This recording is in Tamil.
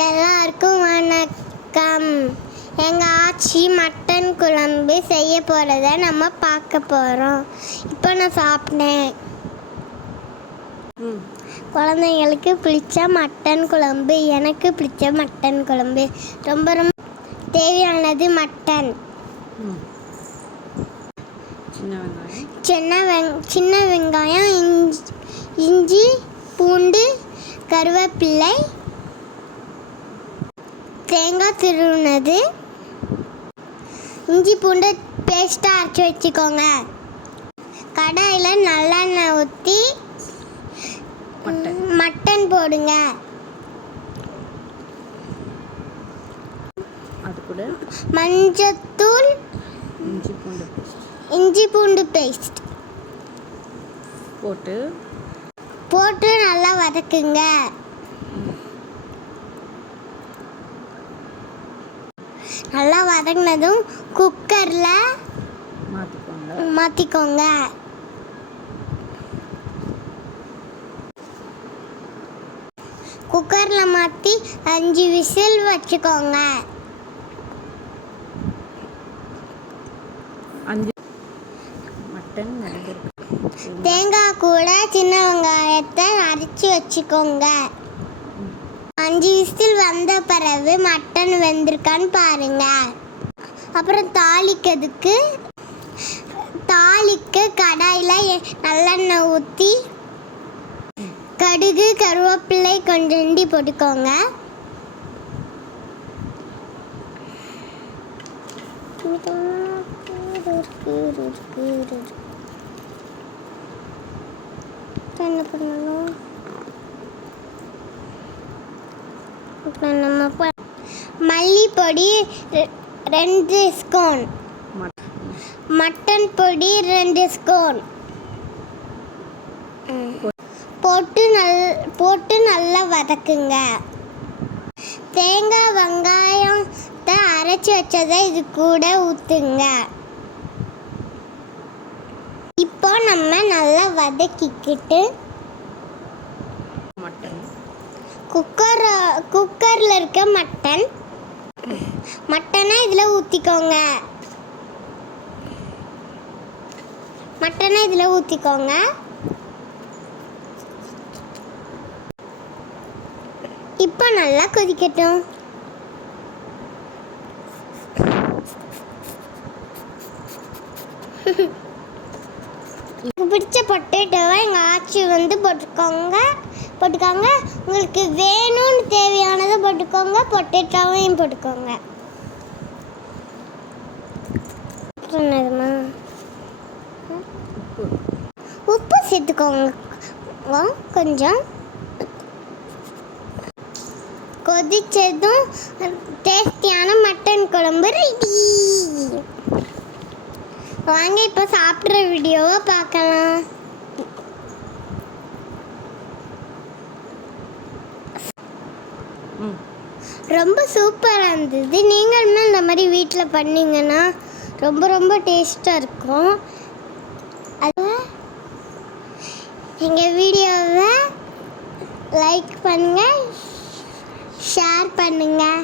எல்லாருக்கும் வணக்கம். எங்கள் ஆச்சி மட்டன் குழம்பு செய்ய போகிறத நம்ம பார்க்க போகிறோம் இப்போ நான் சாப்பிட்டேன். குழந்தைங்களுக்கு பிடிச்ச மட்டன் குழம்பு எனக்கு பிடிச்ச மட்டன் குழம்பு. ரொம்ப ரொம்ப தேவையானது மட்டன். சின்ன வெங் சின்ன வெங்காயம் இஞ்சி இஞ்சி பூண்டு கருவேப்பிள்ளை தேங்காய் திருவுனது இஞ்சி பூண்டு பேஸ்ட்டாக அரைச்சி வச்சுக்கோங்க. கடாயில் நல்லெண்ணெய் ஊற்றி மட்டன். மட்டன் போடுங்க. மஞ்சத்தூள் இஞ்சி பூண்டு இஞ்சி பூண்டு பேஸ்ட் போட்டு போட்டு நல்லா வதக்குங்க. நல்லா வதங்கினதும் குக்கரில் மாற்றிக்கோங்க மாற்றிக்கோங்க குக்கரில் மாற்றி அஞ்சு விசில் வச்சுக்கோங்க. அஞ்சு மட்டன் வெந்திருக்கு தேங்காய் கூட சின்ன வெங்காயத்தை அரைச்சி வச்சுக்கோங்க. அஞ்சு விசில் வந்த பிறகு மட்டன் வெந்திருக்கான்னு பாருங்க. அப்புறம் தாளிக்கிறதுக்கு தாளிக்கு கடாயில் நல்லெண்ணெய் ஊற்றி கடுகு கருவேப்பிலை இண்டி போட்டுக்கோங்க. என்ன பண்ணணும் இப்போ நம்ம மல்லிப்பொடி ரெ- ரெண்டு ஸ்பூன் மட்டன் பொடி ரெண்டு ஸ்பூன் போட்டு நல் போட்டு நல்லா வதக்குங்க. தேங்காய் வெங்காயத்தை அரைச்சி வச்சதை இது கூட ஊற்றுங்க இப்போ நம்ம நல்லா வதக்கிக்கிட்டு மட்டன் குக்கர் குக்கரில் இருக்க மட்டன் மட்டனை இதில் ஊற்றிக்கோங்க மட்டனை இதில் ஊற்றிக்கோங்க இப்போ நல்லா கொதிக்கட்டும். எனக்கு பிடிச்ச பொட்டேட்டோவை எங்கள் ஆச்சி வந்து போட்டுக்கோங்க போட்டுக்கோங்க. உங்களுக்கு வேணும்னு தேவையானதை போட்டுக்கோங்க. பொட்டேட்டோவையும் போட்டுக்கோங்க. சொன்னதுமா உப்பு உப்பு சேர்த்துக்கோங்க. கொஞ்சம். கொதிச்சதும் டேஸ்டியான மட்டன் குழம்பு ரெடி வாங்க இப்போ சாப்பிட்ற வீடியோவை பார்க்கலாம். ரொம்ப சூப்பராக இருந்தது. நீங்களுமே இந்த மாதிரி வீட்டில் பண்ணிங்கன்னா ரொம்ப ரொம்ப டேஸ்ட்டாக இருக்கும். அது எங்கள் வீடியோவை லைக் பண்ணுங்கள் ஷேர் பண்ணுங்கள்